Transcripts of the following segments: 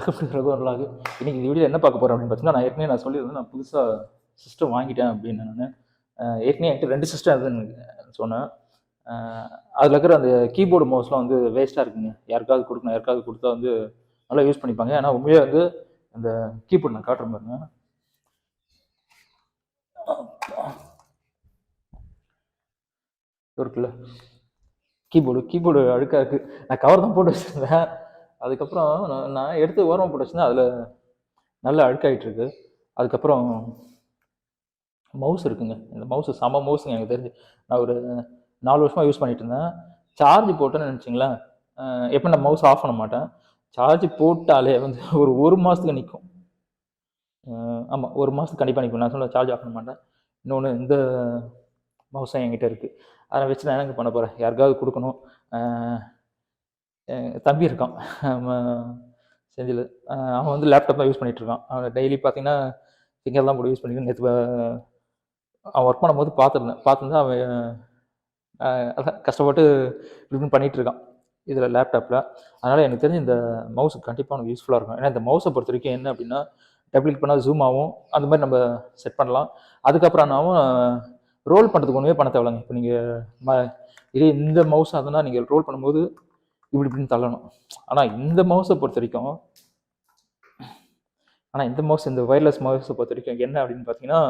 Welcome to Raghubar vlog. இன்னைக்கு இந்த video என்ன பார்க்க போகிறோம் அப்படின்னு பார்த்தீங்கன்னா, நான் ஏற்கனவே சொல்லியிருந்தேன், நான் புதுசாக சிஸ்டம் வாங்கிட்டேன் அப்படின்னு. நான் ஏற்கனவே என்கிட்ட 2 சிஸ்டம் இருக்குதுன்னு சொன்னேன். அதில் இருக்கிற அந்த கீபோர்டு மவுஸ்லாம் வந்து வேஸ்ட்டாக இருக்குங்க. யாருக்காவது கொடுக்கணும், யாருக்காவது கொடுத்தா வந்து நல்லா யூஸ் பண்ணிப்பாங்க. ஏன்னா உண்மையாக வந்து அந்த கீபோர்டு நான் காட்டுறேன் பாருங்க. இருக்குல்ல கீபோர்டு அழுக்காக இருக்குது. நான் கவர் தான் போட்டு வச்சுருந்தேன். அதுக்கப்புறம் நான் எடுத்து ஓரமாக போட்டு வச்சுருந்தேன். அதில் நல்லா அழுக்காயிட்ருக்கு. அதுக்கப்புறம் மவுஸ் இருக்குங்க. இந்த மவுஸு செம மவுஸுங்க எனக்கு தெரிஞ்சு. நான் ஒரு 4 வருஷமாக யூஸ் பண்ணிகிட்டு இருந்தேன். சார்ஜ் போட்டேன்னு நினச்சிங்களேன், எப்போ நான் மவுஸ் ஆஃப் பண்ண மாட்டேன். சார்ஜ் போட்டாலே வந்து ஒரு மாதத்துக்கு நிற்கும். ஆமாம், 1 மாதத்துக்கு கண்டிப்பாக நிற்கும். நான் சொல்ல சார்ஜ் ஆஃப் பண்ண மாட்டேன். இன்னொன்று இந்த மவுஸும் என்கிட்ட இருக்குது. அதை வச்சு நான் என்னங்க பண்ண போகிறேன், யாருக்காவது கொடுக்கணும். தம்பி இருக்கான் செஞ்சில், அவன் வந்து லேப்டாப் தான் யூஸ் பண்ணிகிட்ருக்கான். அவன் டெய்லி பார்த்தீங்கன்னா ஃபிங்கர் தான் போட்டு யூஸ் பண்ணிட்டு. நேற்று அவன் ஒர்க் பண்ணும்போது பார்த்துருந்தேன். அவன் அதான் கஷ்டப்பட்டு இப்படி பண்ணிகிட்ருக்கான் இதில் லேப்டாப்பில். அதனால் எனக்கு தெரிஞ்சு இந்த மவுஸ் கண்டிப்பாக எனக்கு யூஸ்ஃபுல்லாக இருக்கும். ஏன்னா இந்த மவுஸை பொறுத்த வரைக்கும் என்ன அப்படின்னா, டபுள் கிளிக் பண்ணால் ஜூம் ஆகும், அந்த மாதிரி நம்ம செட் பண்ணலாம். அதுக்கப்புறம் நாமும் ரோல் பண்ணுறதுக்கு ஒன்றுமே பண்ண தேவையில்லைங்க. இப்போ நீங்கள் இதே இந்த மவுஸ் அதனால் நீங்கள் ரோல் பண்ணும்போது இப்படின்னு தள்ளணும். ஆனால் இந்த மவுஸை பொறுத்த வரைக்கும் இந்த ஒயர்லெஸ் மவுஸை பொறுத்த வரைக்கும் என்ன அப்படின்னு பார்த்தீங்கன்னா,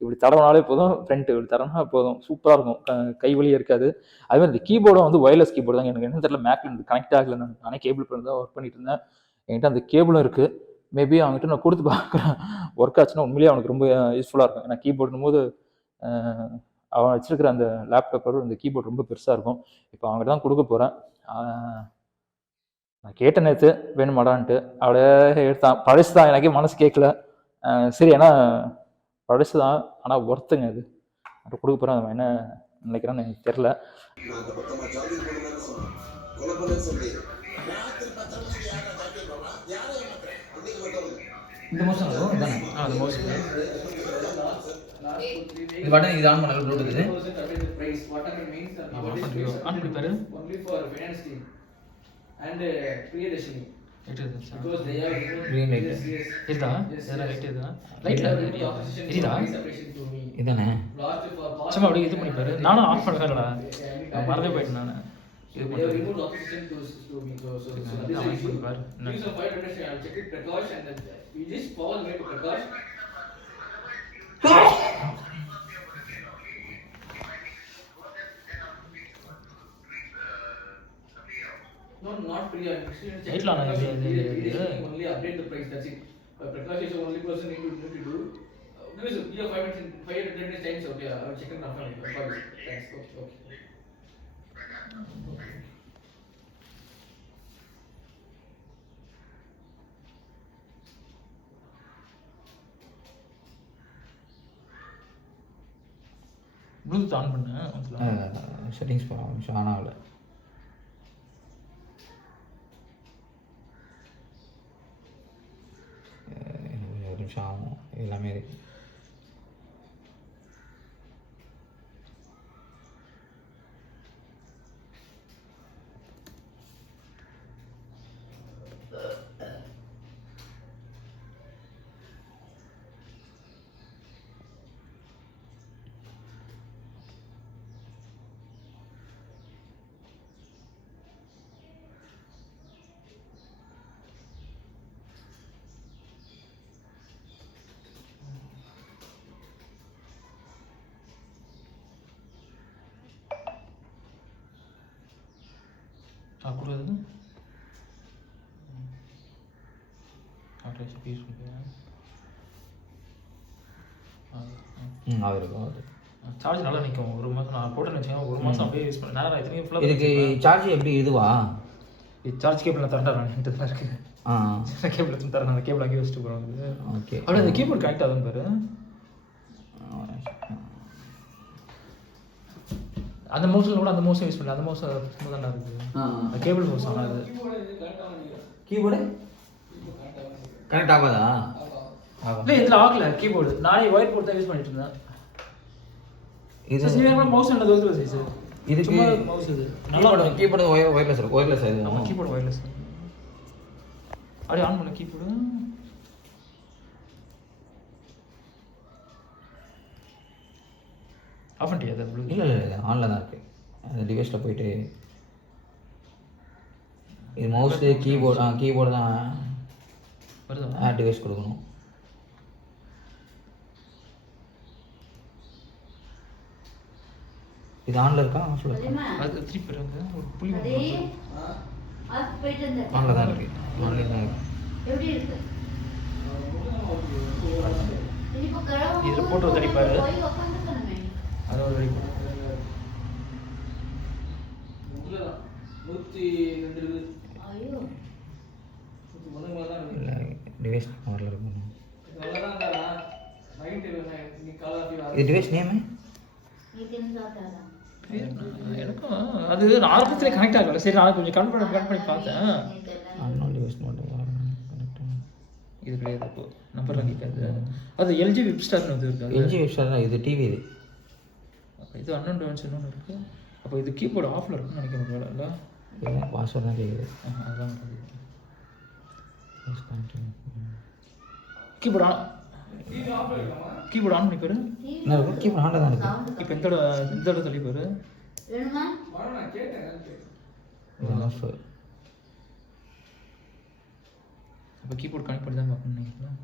இப்படி தடவினாலே போதும், ஃப்ரண்ட்டு இப்படி தடவினா போதும், சூப்பராக இருக்கும். கை வலியே இருக்காது. அதுமாதிரி இந்த கீபோர்டும் வந்து ஒயர்லெஸ் கீபோர்டு தாங்க. எனக்கு என்ன தெரியல, மேக்கில் இது கனெக்ட் ஆகலை. நானே கேபிள் பண்ணி தான் ஒர்க் பண்ணிட்டு இருந்தேன். என்கிட்ட அந்த கேபிளும் இருக்குது. மேபி அவங்ககிட்ட நான் கொடுத்து பார்க்குறேன். ஒர்க் ஆச்சுன்னா உண்மையிலேயே அவனுக்கு ரொம்ப யூஸ்ஃபுல்லாக இருக்கும். ஏன்னா கீபோர்டுனும் போது அவன் வச்சிருக்கிற அந்த லேப்டாப்போட இந்த கீபோர்டு ரொம்ப பெருசாக இருக்கும். இப்போ அவங்ககிட்ட தான் கொடுக்க போகிறேன். நான் கேட்டேன் நேற்று வேணுமாடான்ட்டு. அப்படியே எடுத்தான். பழசு தான், எனக்கே மனசு கேட்கல. சரி, ஏன்னா பழசு தான், ஆனால் ஒர்த்துங்க அது. அப்போ கொடுக்க போகிறேன். அவன் என்ன நினைக்கிறான்னு எனக்கு தெரில. இந்த மோசம் தானே? அந்த மோசம் இது பட்டன் இது ஆன் பண்ணல, ப்ளூடூத் இது. ஆன் பண்ணி பாரு. And Priyadashini. It is because they are green light. Is that? There are light is that? Light la area. Is that? idane. சும்மா அப்படியே இது பண்ணி பாரு. நானும் ஆஃப் பண்ணலடா. மறந்தே போயிட்டேன் நான். இது பண்ணி remove the oxygen to me. So this is பாரு. Use of 5 minutes I will check it Prakash and then you just follow me to Prakash. No, not Priya. Check only update the price. That's it. Prakash is the only person need to do. Because you have 5 minutes time. So okay, I will check it now. Thanks. Okay. Bluetooth on பண்ணு. Settings போகிறோம், on ஆகலை. ஆகும் எல்லாமே இருக்கு. சாப்பிடுறது charge நல்லா நிற்கும். 1 மாதம் நான் போட்டேன்னு வச்சுக்கோங்க. 1 மாதம் அப்படியே யூஸ் பண்ணேன். நான் இத்தனையும் ஃபுல்லாக இதுக்கு சார்ஜ் எப்படி இதுவா? சார்ஜ் கேபிள் நான் தரேன். நான் என்கிட்ட தான் இருக்குது. கேபிள் எடுத்து தரேன். அந்த கேபிள் அங்கேயே வச்சுட்டு போகிறோம். ஓகே, அப்படியே அந்த கீபோர்டு கனெக்ட் ஆகுதுன்னு பாரு. அந்த மவுஸில் கூட அந்த மவுஸை யூஸ் பண்ணல. அந்த மவுஸ் சும்மா தானே இருக்குது. அந்த கேபிள் மவுஸ் ஆனால் அது கீபோர்டு கனெக்ட் ஆகாதா? இல்லை, இதில் ஆகலை கீபோர்டு. நானே ஒயர் போட்டு தான் யூஸ் பண்ணிட்டு இருந்தேன். இது மவுஸ் என்ன தோது சைஸ் இதுக்கு மவுஸ் இது நல்லா கீபோர்டு ஒயர்லெஸ் இருக்கு. ஒயர்லெஸ் இது. ஆமா, கீபோர்டு ஒயர்லெஸ். அப்படியே ஆன் பண்ண கீபோர்டு. ஆஃப் பண்ணிட்டியா அது ப்ளூ? இல்லை இல்லை இல்லை ஆனில் தான் இருக்குது. அந்த டிவைஸில் போயிட்டு இது மவுஸு கீபோர்டு கீபோர்டு தான் வருதா? டிவைஸ் கொடுக்கணும். இது ஆனில் இருக்கா ஆஃபில் இருக்கா? அது திருப்பி இருங்க ஒரு புள்ளி ஆனில் தான் இருக்குது. ஆன்லைன் தான் இருக்குது. இதில் போட்டு வந்து அடிப்பாரு. அது ஒரு அடிப்பாரு. இல்லை டிவைஸ் கவரில் இருக்கணும். இது டிவைஸ் நேமு எனக்கும் அது ஆரம்பத்தில் கனெக்ட் ஆகல. சரி நான் கொஞ்சம் கனெக்ட் பண்ணி பார்த்தேன். அன்னோன் டிவைஸ் மட்டும் இது கிடையாது. இப்போ நம்பர்லாம் கேட்காது. அது எல்ஜி வெப்ஸ்டார்னு வந்து இருக்கு. எல்ஜி வெப்ஸ்டார் தான். இது டிவி. இது அன்னோன் டிவைஸ் இன்னொன்று இருக்குது. அப்போ இது கீபோர்டு ஆஃபில் இருக்குன்னு நினைக்கிறேன். இல்லை இல்லை பாஸ்வேர்ட் தான் கேட்குது. அதுதான் கீபோர்டு ஆன் பண்ணி பாரு. என்ன இருக்கும்? கீபோர்டு ஆனில் தான் இருக்குது. இப்போ இந்த இடம் தள்ளி பாரு. இப்போ கீபோர்டு கனெக்ட் பண்ணி தான் பார்க்கணும் நினைக்கிறேன்.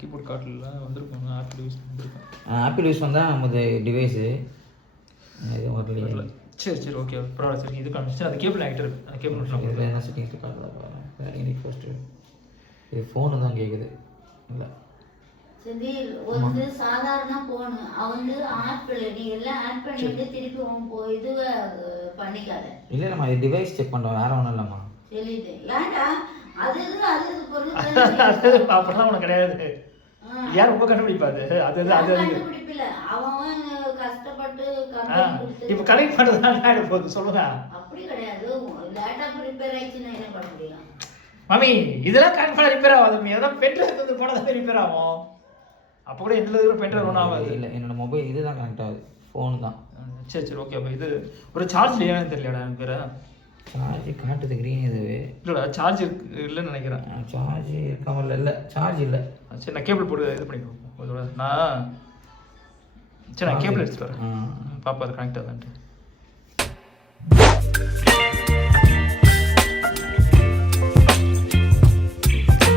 கீபோர்ட் கார்டில் வந்துருக்கோங்க. ஆப்பிள் யூஸ் வந்துருக்கேன். ஆப்பிள் யூஸ் வந்தால் நமது டிவைஸு எதுவும் வரலையே. சரி ஓகே பரவாயில்ல. சரி இது காமிச்சு அது கேபிள் ஆகிட்டு இருக்கு. அந்த கேபிள் இதில் என்ன செட்டிங்ஸ் காட்டுறதா ஃபஸ்ட்டு. இது ஃபோனு தான் கேட்குது. இல்லை செந்தில் வந்து சாதாரண போன் வந்து ஆப்பிள் நீ எல்லாம் ஆட் பண்ணிட்டு திருப்பி உன் இதுவை பண்ணிக்காத. இல்லை நம்ம இது டிவைஸ் செக் பண்ணுறோம், வேற ஒன்றும் இல்லைம்மா. சொல்லிட்டு ஏன்டா அது பொருள் அப்படிலாம் உனக்கு கிடையாது. யார் ரொம்ப கண்டுபிடிப்பாது? அது கண்டுபிடிப்பில்ல. அவன் கஷ்டப்பட்டு இப்போ கனெக்ட் பண்ணுறதுனால போகுது சொல்லுங்க. அப்படி கிடையாது. லேப்டாப் ரிப்பேர் ஆயிடுச்சுன்னா என்ன பண்ண முடியும்? மாமி இதெல்லாம் கனெக்ட் பண்ண ரிப்பேர் ஆகாது. எதாவது பென்ட்ரைவ் வந்து போனால் தான் ரிப்பேர் ஆகும். அப்போ கூட எந்த பென்ட்ரைவ் ஒன்றும் ஆகாது. இல்லை என்னோட மொபைல் இது தான் கனெக்ட் ஆகுது, ஃபோனு தான். சரி ஓகே. அப்போ இது ஒரு சார்ஜ் இல்லையான்னு தெரியலடா எனக்கு வேறு. சார்ஜ் காட்டுது க்ரீன். இதுவே இல்லைடா சார்ஜ் இல்லைன்னு நினைக்கிறேன். சார்ஜ் இருக்காமல் இல்லை, சார்ஜ் இல்லை. சரி நான் கேபிள் போட்டு இது பண்ணிக்கிறோம். நான் சரி நான் கேபிள் எடுத்துகிட்டு வரேன். பாப்பா அது கனெக்ட் ஆகுதான்ட்டு.